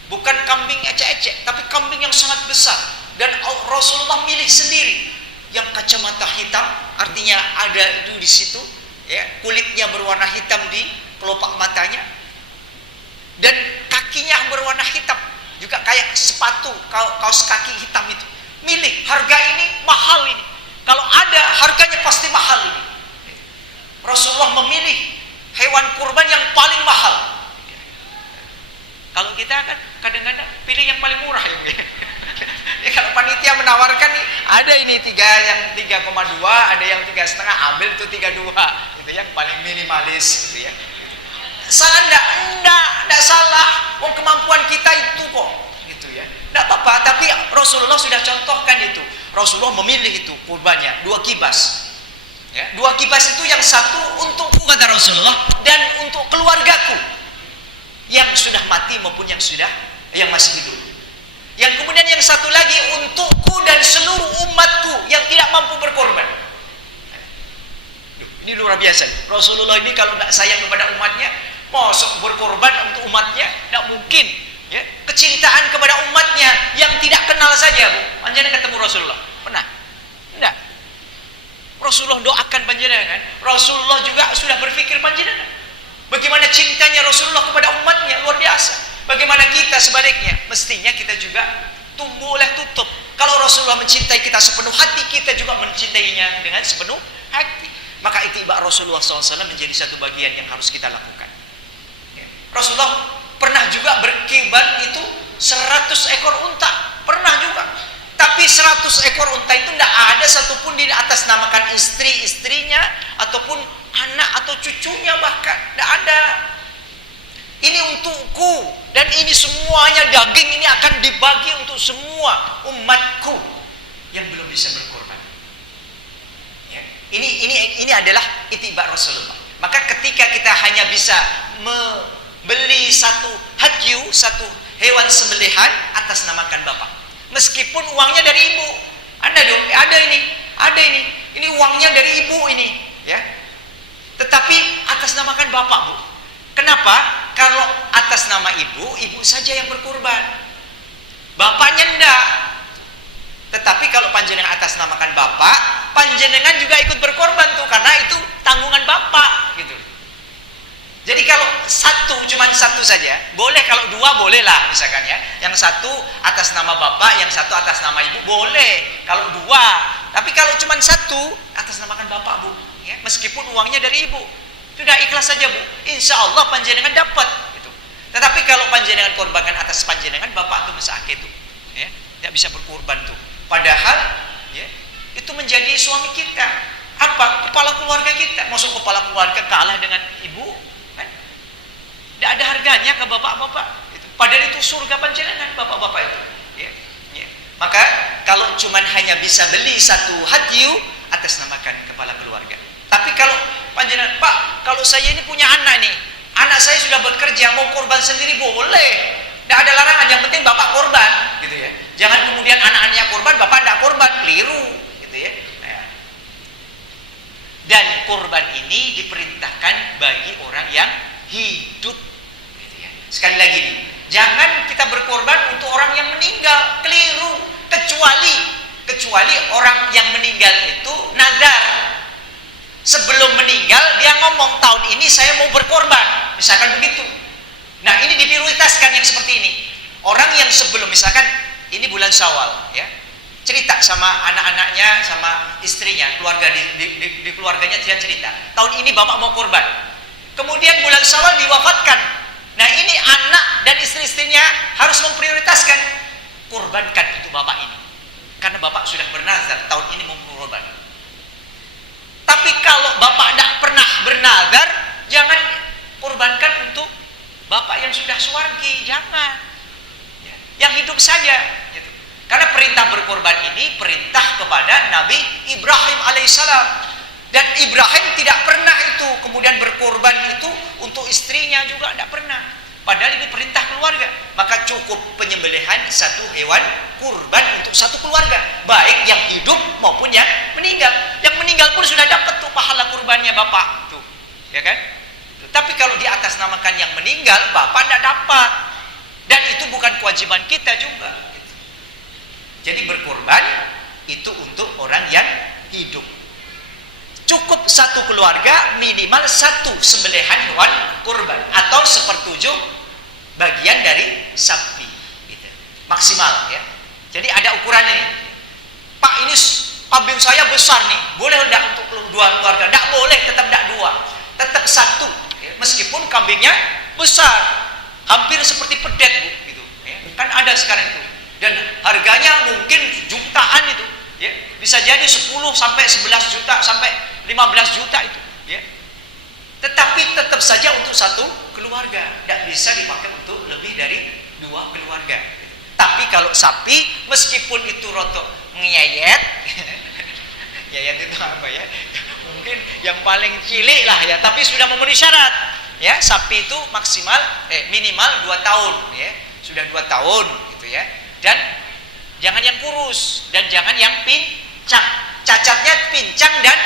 Bukan kambing ecek-ecek, tapi kambing yang sangat besar. Dan Rasulullah milih sendiri yang kacamata hitam, artinya ada itu di situ, ya, kulitnya berwarna hitam di kelopak matanya, dan kakinya berwarna hitam, juga kayak sepatu kaos kaki hitam itu. Milih harga ini mahal ini. Kalau ada harganya pasti mahal ini. Rasulullah memilih hewan kurban yang paling mahal. Kalau kita kan kadang-kadang pilih yang paling murah ya. Ya, kalau panitia menawarkan nih, ada ini 3,2, ada yang 3,5, ambil itu 3,2. Itu yang paling minimalis gitu ya. Salah enggak salah. Wong kemampuan kita itu kok gitu ya. Enggak apa-apa, tapi Rasulullah sudah contohkan itu. Rasulullah memilih itu kurbannya 2 kibas. Ya, 2 kibas itu yang satu untukku kata Rasulullah, dan untuk keluargaku yang sudah mati maupun yang masih hidup. Yang kemudian yang satu lagi untukku dan seluruh umatku yang tidak mampu berkorban. Ini luar biasa. Rasulullah ini kalau tidak sayang kepada umatnya, masuk berkorban untuk umatnya, tidak mungkin. Ya, kecintaan kepada umatnya yang tidak kenal saja, Bu. Panjenengan ketemu Rasulullah pernah? Tidak. Rasulullah doakan panjenengan. Rasulullah juga sudah berpikir panjenengan. Bagaimana cintanya Rasulullah kepada umatnya, luar biasa. Bagaimana kita sebaliknya, mestinya kita juga tumbuh oleh tutup. Kalau Rasulullah mencintai kita sepenuh hati, kita juga mencintainya dengan sepenuh hati. Maka ittiba Rasulullah SAW menjadi satu bagian yang harus kita lakukan. Ya. Rasulullah pernah juga berkibar itu 100 ekor unta, pernah juga. Tapi 100 ekor unta itu tidak ada satupun di atas namakan istri-istrinya ataupun anak atau cucunya, bahkan tidak ada. Ini untukku dan ini semuanya daging ini akan dibagi untuk semua umatku yang belum bisa berkorban. Ya. Ini adalah ittiba Rasulullah. Maka ketika kita hanya bisa membeli satu hadyu, satu hewan sembelihan atas namakan bapak, meskipun uangnya dari ibu, ada ini uangnya dari ibu ini, ya. Tetapi atas namakan bapak, Bu. Kenapa? Kalau atas nama ibu saja yang berkorban, bapaknya enggak. Tetapi kalau panjenengan atas namakan bapak, panjenengan juga ikut berkorban tuh, karena itu tanggungan bapak, gitu. Jadi kalau cuman satu saja, boleh. Kalau dua boleh lah, misalkan ya. Yang satu atas nama bapak, yang satu atas nama ibu, boleh. Kalau dua, tapi kalau cuman satu atas namakan bapak, Bu, ya, meskipun uangnya dari ibu, sudah ikhlas saja, Bu. Insya Allah panjenengan dapat. Gitu. Tetapi kalau panjenengan korbankan atas panjenengan, bapak tuh mesake tuh, ya, tidak bisa berkorban tuh. Padahal, ya, itu menjadi suami kita. Apa? Kepala keluarga kita. Maksud kepala keluarga kalah dengan ibu? Kan? Tidak ada harganya ke bapak-bapak. Itu. Padahal itu surga panjenengan, bapak-bapak itu. Ya, ya. Maka kalau cuman hanya bisa beli satu hadyu atas namakan kepala keluarga. Tapi kalau panjenengan, Pak, kalau saya ini punya anak nih, anak saya sudah bekerja, mau korban sendiri boleh, tidak ada larangan, yang penting bapak korban, gitu ya. Jangan kemudian anak-anaknya korban, bapak tidak korban, keliru, gitu ya. Nah. Dan korban ini diperintahkan bagi orang yang hidup, gitu ya. Sekali lagi nih, jangan kita berkorban untuk orang yang meninggal, keliru, kecuali orang yang meninggal itu nazar. Sebelum meninggal dia ngomong, tahun ini saya mau berkorban, misalkan begitu. Nah, ini diprioritaskan yang seperti ini. Orang yang sebelum, misalkan ini bulan Syawal, ya, cerita sama anak-anaknya, sama istrinya, keluarga di keluarganya dia cerita, tahun ini bapak mau korban. Kemudian bulan Syawal diwafatkan. Nah, ini anak dan istri-istrinya harus memprioritaskan, korbankan untuk bapak ini, karena bapak sudah bernazar tahun ini mau berkorban. Tapi kalau bapak tidak pernah bernazar, jangan korbankan untuk bapak yang sudah suwargi, jangan. Ya, yang hidup saja. Gitu. Karena perintah berkorban ini perintah kepada Nabi Ibrahim alaihissalam. Dan Ibrahim tidak pernah itu kemudian berkorban itu untuk istrinya juga, tidak pernah. Padahal ini perintah keluarga. Maka cukup penyembelihan satu hewan kurban untuk satu keluarga, baik yang hidup maupun yang meninggal. Yang meninggal pun sudah dapat tuh pahala kurbannya bapak tuh, ya kan? Tapi kalau di atas namakan yang meninggal, bapak tidak dapat. Dan itu bukan kewajiban kita juga. Jadi berkorban itu untuk orang yang hidup. Cukup satu keluarga minimal satu sembelihan hewan kurban atau 1/7 bagian dari sapi, gitu. Maksimal, ya. Jadi ada ukuran ini. Pak, ini kambing saya besar nih, boleh enggak untuk dua keluarga? Enggak boleh, tetap enggak dua, tetap satu, ya. Meskipun kambingnya besar, hampir seperti pedet, Bu, gitu, ya. Kan ada sekarang itu, dan harganya mungkin jutaan itu, ya. Bisa jadi 10 sampai 11 juta sampai 15 juta itu, ya. Tetapi tetap saja untuk satu keluarga, tidak bisa dipakai untuk lebih dari 2 keluarga. Tapi kalau sapi, meskipun itu rotok ngeyet, ngeyet itu apa ya? Mungkin yang paling cilik lah ya, tapi sudah memenuhi syarat. Ya, sapi itu maksimal minimal 2 tahun, ya. Sudah 2 tahun gitu ya. Dan jangan yang kurus dan jangan yang pincang. Cacatnya pincang dan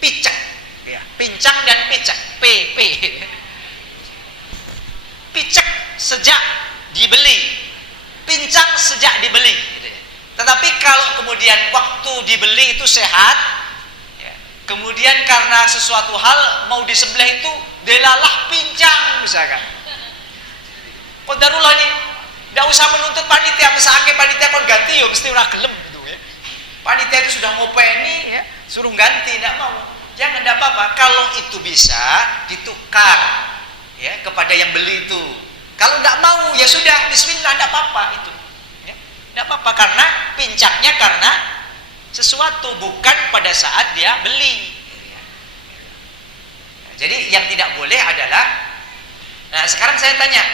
picak, ya, pincang dan picak, PP. Picak sejak dibeli, pincang sejak dibeli, gitu ya. Tetapi kalau kemudian waktu dibeli itu sehat, ya, kemudian karena sesuatu hal mau disembelih itu delalah pincang misalkan. Qadarullah nih, ndak usah menuntut panitia, mesake panitia kon ganti yo mesti ora gelem gitu ya. Panitia itu sudah ngopeni ya, suruh ganti ndak mau. Jangan, ndak apa-apa kalau itu bisa ditukar ya kepada yang beli itu. Kalau ndak mau ya sudah, bismillah, ndak apa-apa itu. Ya. Ndak apa-apa karena pincangnya karena sesuatu, bukan pada saat dia beli. Jadi yang tidak boleh adalah, nah sekarang saya tanya,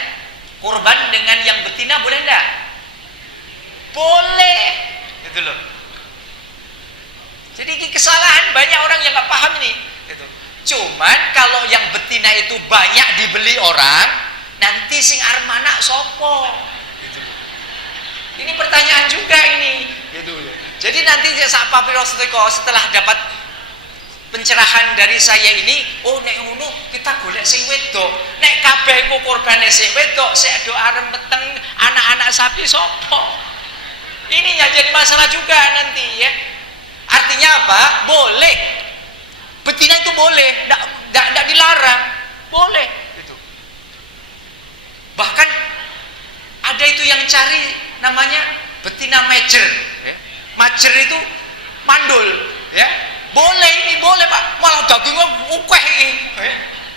kurban dengan yang betina boleh enggak? Boleh, gitu loh. Jadi ini kesalahan banyak orang yang nggak paham ini. Gitu. Cuman kalau yang betina itu banyak dibeli orang, nanti sing armana sopo. Gitu. Ini pertanyaan juga ini. Gitu. Jadi nanti saat Pak Pirostiko setelah dapat pencerahan dari saya ini, oh nek ngono kita golek sing wedok. Nek kabeh engko korbane sing wedok, sik do arep meteng anak-anak sapi sopo. Ini ya jadi masalah juga nanti ya. Artinya apa? Boleh. Betina itu boleh, enggak dilarang. Boleh gitu. Bahkan ada itu yang cari namanya betina majer ya. Majer itu mandul ya. Boleh, ini boleh Pak, malah dagingnya ukeh ini.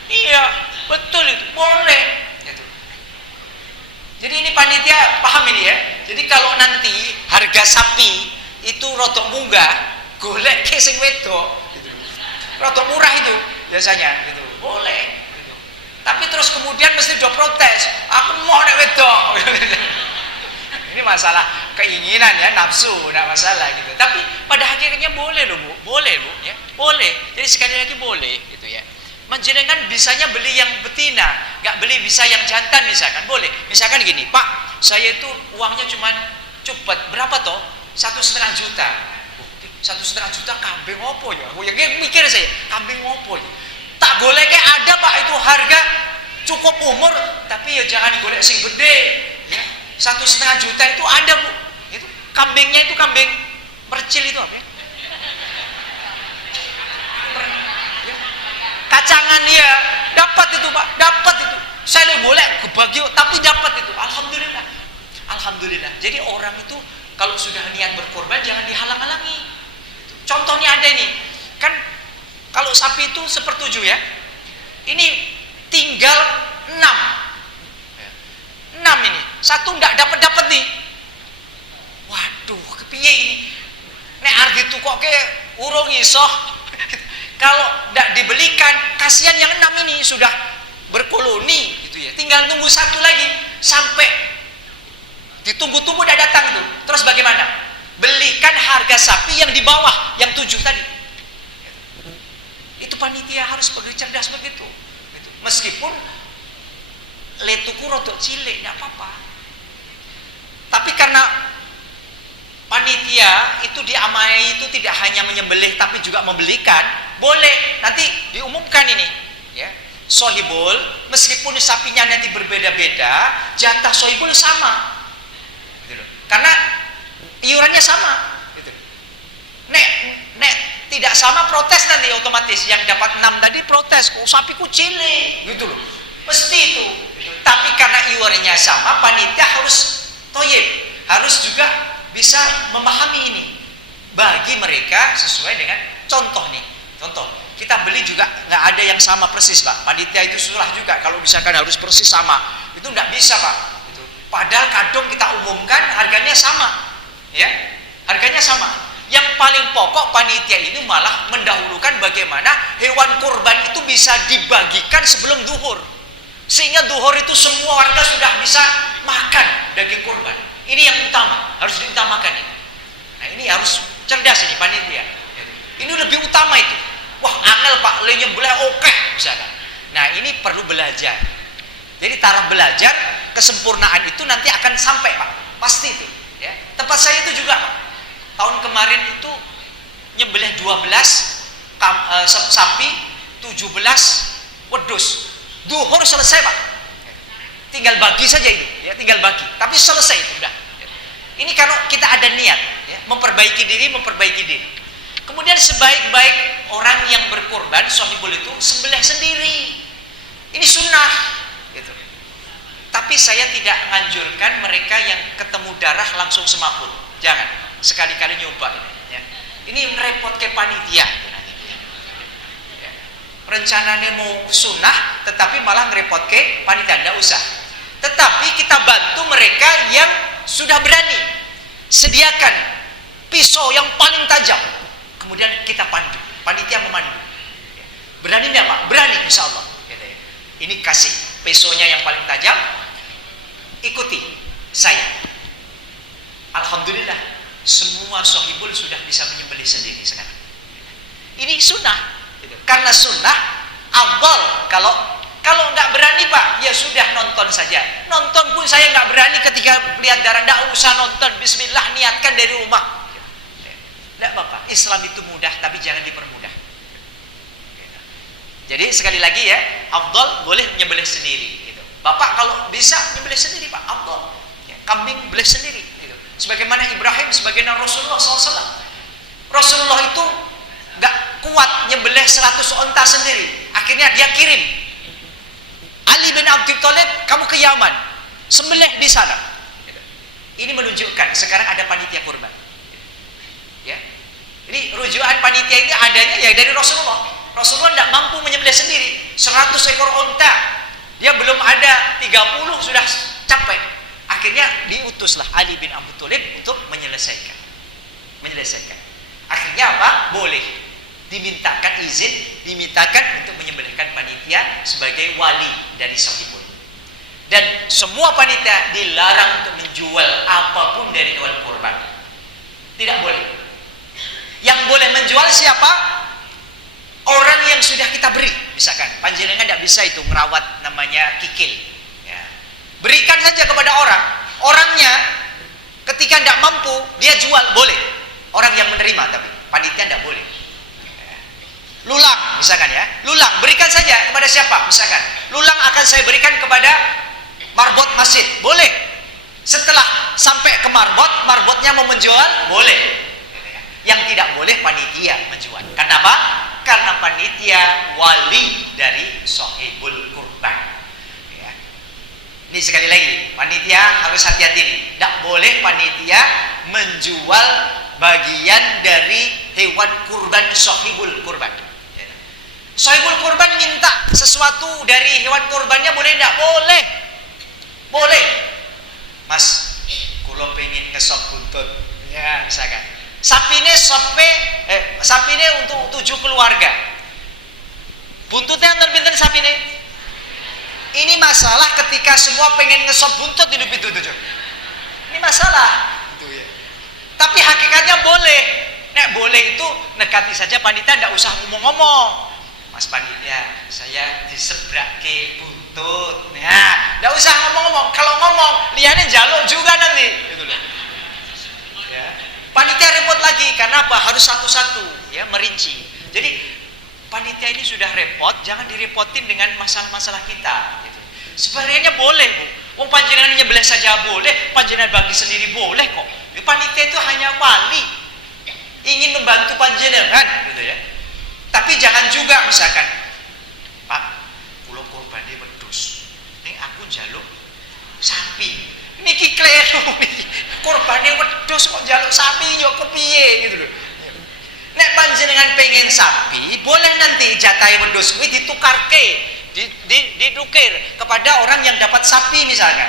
Iya, betul itu, boleh. Gitu. Jadi ini panitia paham ini ya. Jadi kalau nanti harga sapi itu rotok munggah, golek ke sing wedok. Gitu. Rotok murah itu biasanya, gitu. Boleh. Gitu. Tapi terus kemudian mesti do protes, aku mau nek wedok. Ini masalah keinginan ya, nafsu, enggak masalah gitu. Tapi pada akhirnya boleh loh Bu, boleh Bu ya, boleh. Jadi sekali lagi boleh gitu ya. Menjenengan bisanya beli yang betina, nggak beli bisa yang jantan misalkan, boleh. Misalkan gini, Pak, saya itu uangnya cuman cepet berapa toh? 1,5 juta. 1,5 juta kambing opo ya? Aku yang mikir saya, kambing opo ya? Tak boleh kayak ada Pak itu harga cukup umur, tapi ya jangan golek sing gede ya. 1,5 juta itu ada Bu, itu kambingnya itu kambing percil itu apa ya? Kacangan ya, dapat itu Pak, dapat itu. Saya boleh kebagi, tapi dapat itu. Alhamdulillah, alhamdulillah. Jadi orang itu kalau sudah niat berkorban jangan dihalang-halangi. Contohnya ada ini, kan kalau sapi itu 1/7 ya, ini tinggal 6 ini, satu nggak dapat nih. Waduh, kepiye ini? Nek arti tuh kok ke urung iso. Kalau nggak dibelikan, kasihan yang 6 ini sudah berkoloni gitu ya. Tinggal tunggu satu lagi sampai ditunggu-tunggu udah datang itu. Terus bagaimana? Belikan harga sapi yang di bawah yang 7 tadi. Itu panitia harus bekerja cerdas begitu. Meskipun letuku rodok cilik, tidak apa-apa. Tapi karena panitia itu diamai itu tidak hanya menyembelih tapi juga membelikan, boleh nanti diumumkan ini ya. Sohibul, meskipun sapinya nanti berbeda-beda, jatah sohibul sama gitu loh. Karena iurannya sama gitu. Nek tidak sama protes nanti otomatis. Yang dapat 6 tadi protes, kok sapiku cilik gitu loh. Mesti itu. Tapi karena iurannya sama, panitia harus toyib, harus juga bisa memahami ini bagi mereka sesuai dengan contoh nih. Contoh, kita beli juga nggak ada yang sama persis Pak. Panitia itu susah juga kalau misalkan harus persis sama, itu nggak bisa Pak. Itu. Padahal kadang kita umumkan harganya sama, ya, harganya sama. Yang paling pokok panitia ini malah mendahulukan bagaimana hewan kurban itu bisa dibagikan sebelum duhur. Sehingga duhur itu semua warga sudah bisa makan daging kurban. Ini yang utama, harus diutamakan ini. Nah ini harus cerdas ini panitia. Ini lebih utama itu. Wah angel Pak, le nyembelih oke misalkan. Nah ini perlu belajar. Jadi taraf belajar, kesempurnaan itu nanti akan sampai Pak, pasti itu. Ya. Tempat saya itu juga Pak. Tahun kemarin itu nyembelih 12 sapi, 17 wedus. Duhur selesai Pak, tinggal bagi saja itu, ya tinggal bagi. Tapi selesai itu sudah. Ini kalau kita ada niat, ya, memperbaiki diri. Kemudian sebaik-baik orang yang berkorban, sohibul itu sembelih sendiri. sunnah gitu. Tapi saya tidak menganjurkan mereka yang ketemu darah langsung semaput. Jangan, sekali-kali nyoba ini ya. Ini repot ke panitia ya. Rencananya mau sunnah tetapi malah ngerepot ke panitia, tidak usah. Tetapi kita bantu mereka yang sudah berani. Sediakan pisau yang paling tajam, kemudian kita pandu, panitia memandu. Berani tidak Pak? Berani insya Allah. Ini kasih pisaunya yang paling tajam, ikuti saya. Alhamdulillah, semua sohibul sudah bisa menyembelih sendiri sekarang. Ini sunnah, karena sunnah afdal. Kalau nggak berani Pak, ya sudah nonton saja. Nonton pun saya nggak berani ketika lihat darah, nggak usah nonton. Bismillah, niatkan dari rumah. Tidak apa-apa. Islam itu mudah, tapi jangan dipermudah. Jadi sekali lagi ya, afdal boleh menyembelih sendiri. Gitu. Bapak kalau bisa menyembelih sendiri Pak, afdal. Ya, kambing beli sendiri. Gitu. Sebagaimana Ibrahim, sebagaimana Rasulullah SAW. Rasulullah itu nggak kuat menyembelih 100 onta sendiri. Akhirnya dia kirim Ali bin Abi Thalib, kamu ke Yaman, sembelih di sana. Ini menunjukkan sekarang ada panitia kurban. Ya, ini rujukan panitia ini adanya ya dari Rasulullah. Rasulullah tidak mampu menyembelih sendiri 100 ekor onta. Dia belum ada 30 sudah capek. Akhirnya diutuslah Ali bin Abi Thalib untuk menyelesaikan. Akhirnya apa? Boleh. Dimintakan izin, dimintakan untuk menyembelihkan panitia sebagai wali dari sohibul. Dan semua panitia dilarang untuk menjual apapun dari hewan kurban. Tidak boleh. Yang boleh menjual siapa? Orang yang sudah kita beri. Misalkan panjenengan tidak bisa itu merawat namanya kikil ya. Berikan saja kepada orang. Orangnya ketika tidak mampu dia jual, boleh. Orang yang menerima, tapi panitia tidak boleh. Lulang misalkan ya, lulang berikan saja kepada siapa, misalkan lulang akan saya berikan kepada marbot masjid, boleh. Setelah sampai ke marbotnya mau menjual, boleh. Yang tidak boleh panitia menjual. Kenapa? Karena panitia wali dari sohibul kurban ya. Ini sekali lagi, panitia harus hati-hati nih. Tidak boleh panitia menjual bagian dari hewan kurban sohibul kurban. Sohibul kurban minta sesuatu dari hewan kurbannya, boleh tidak? Boleh. Boleh. Mas, kulo pengen ngesop buntut. Ya, misalkan. Sapine untuk 7 keluarga. Buntutnya nonton pinten sapine. Ini masalah ketika semua pengen ngesop buntut hidup itu 7. Ini masalah. Itu ya. Tapi hakikatnya boleh. Nek boleh itu nekati saja panitia, tidak usah ngomong-ngomong. Mas panitia, saya disebrak ke buntut. Nah, tidak usah ngomong-ngomong. Kalau ngomong, liane jaluk juga nanti. Gitu loh. Ya. Panitia repot lagi, karena apa? Harus satu-satu, ya, merinci. Jadi panitia ini sudah repot, jangan direpotin dengan masalah-masalah kita. Gitu. Sebenarnya boleh, Bu. Wong panjenengan nyebelah saja boleh, panjenengan bagi sendiri boleh kok. Panitia itu hanya wali, ingin membantu panjenengan, gitu ya. Tapi jangan juga misalkan, Pak, pulau korbannya wedhus, ini aku njaluk sapi, niki kleru, korbannya wedhus kok njaluk sapi, yo kepiye gitu loh. Nek panjenengan pengen sapi, boleh nanti jatahe wedhus kuwi ditukarke, didukir kepada orang yang dapat sapi misalkan,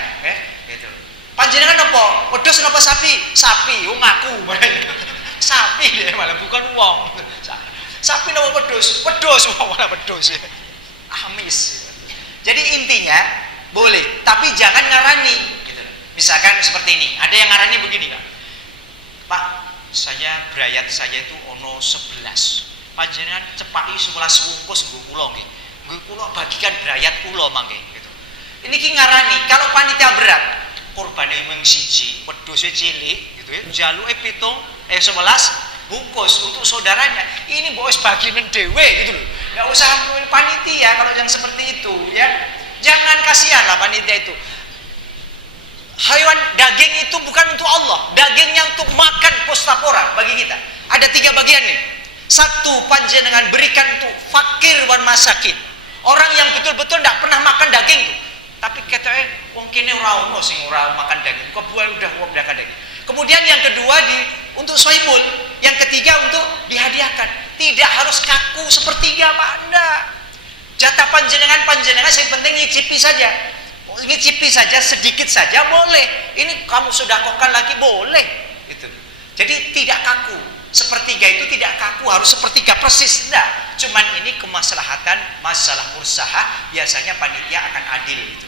gitu. Panjenengan apa? Wedhus napa sapi? Sapi, wong aku. Sapi dia malah bukan wong. Sapi nama wedhus malah wedhus. Amis. Jadi intinya boleh, tapi jangan ngarani gitu. Misalkan seperti ini, ada yang ngarani begini kan. Pak, saya berayat saya itu ono 11. Panjenengan cepaki 11 wungkus nggo kula nggih. Nggo kula bagikan berayat kula mangke gitu. Ini ki ngarani, kalau panitia berat, kurbane mung siji, wedhuse cilik gitu ya. Jaluke 11 bungkus untuk saudaranya. Ini bos bagian dewe gitu loh. Nggak usah panitia kalau yang seperti itu ya. Jangan, kasihan lah panitia itu. Hewan daging itu bukan untuk Allah, dagingnya untuk makan postapora bagi kita. Ada 3 bagian nih. 1, panjenengan berikan untuk fakir wan masakin, Orang yang betul-betul tidak pernah makan daging tuh, tapi katanya wong kene ora ono sing ora makan daging, kok buah udah makan daging. Kemudian yang kedua untuk sohibul, yang ketiga untuk dihadiahkan. Tidak harus kaku sepertiga, Pak, enggak. Jatah panjenengan yang penting ngicipi saja. Ngicipi saja, sedikit saja boleh. Ini kamu sedekahkan lagi boleh. Itu. Jadi tidak kaku. Sepertiga itu tidak kaku, harus sepertiga persis, enggak. Cuman ini kemaslahatan, masalah mursaha, biasanya panitia akan adil itu.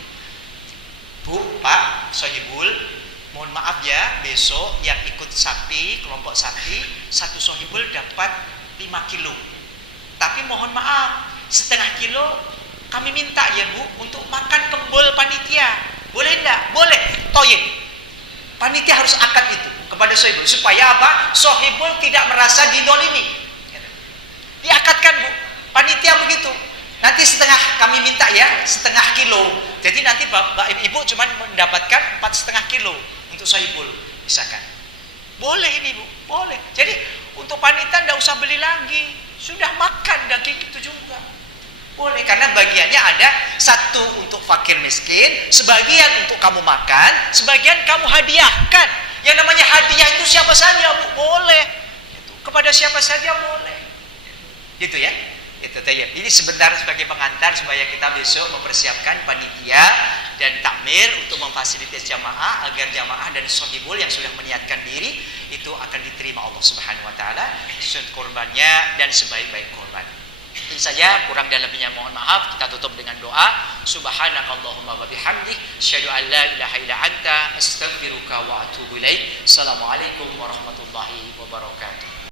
Bu, Pak, sohibul, mohon maaf ya, besok yang ikut sapi, kelompok sapi, satu sohibul dapat 5 kilo. Tapi mohon maaf, setengah kilo kami minta ya Bu untuk makan kembul panitia. Boleh enggak? Boleh. Toyib. Panitia harus akad itu kepada sohibul supaya apa? Sohibul tidak merasa didolimi. Diakatkan Bu. Panitia begitu. Nanti setengah kami minta ya, setengah kilo. Jadi nanti Bapak Ibu cuma mendapatkan 4,5 kilo untuk sohibul misalkan. Boleh ini Bu, boleh. Jadi untuk panitia tidak usah beli lagi, sudah makan daging itu juga. Boleh, karena bagiannya ada satu untuk fakir miskin, sebagian untuk kamu makan, sebagian kamu hadiahkan. Yang namanya hadiah itu siapa saja Bu, boleh. Itu, kepada siapa saja boleh. Gitu ya. Itu tadi. Ini sebentar sebagai pengantar supaya kita besok mempersiapkan panitia dan takmir untuk memfasilitasi jamaah agar jamaah dan sohibul yang sudah meniatkan diri itu akan diterima Allah Subhanahu wa taala korbannya dan sebaik-baik korban. Itu saja, kurang dan lebihnya mohon maaf. Kita tutup dengan doa. Subhanakallahumma wa bihamdik, asyhadu an la ilaha illa anta, astaghfiruka wa atubu ilaik. Assalamualaikum warahmatullahi wabarakatuh.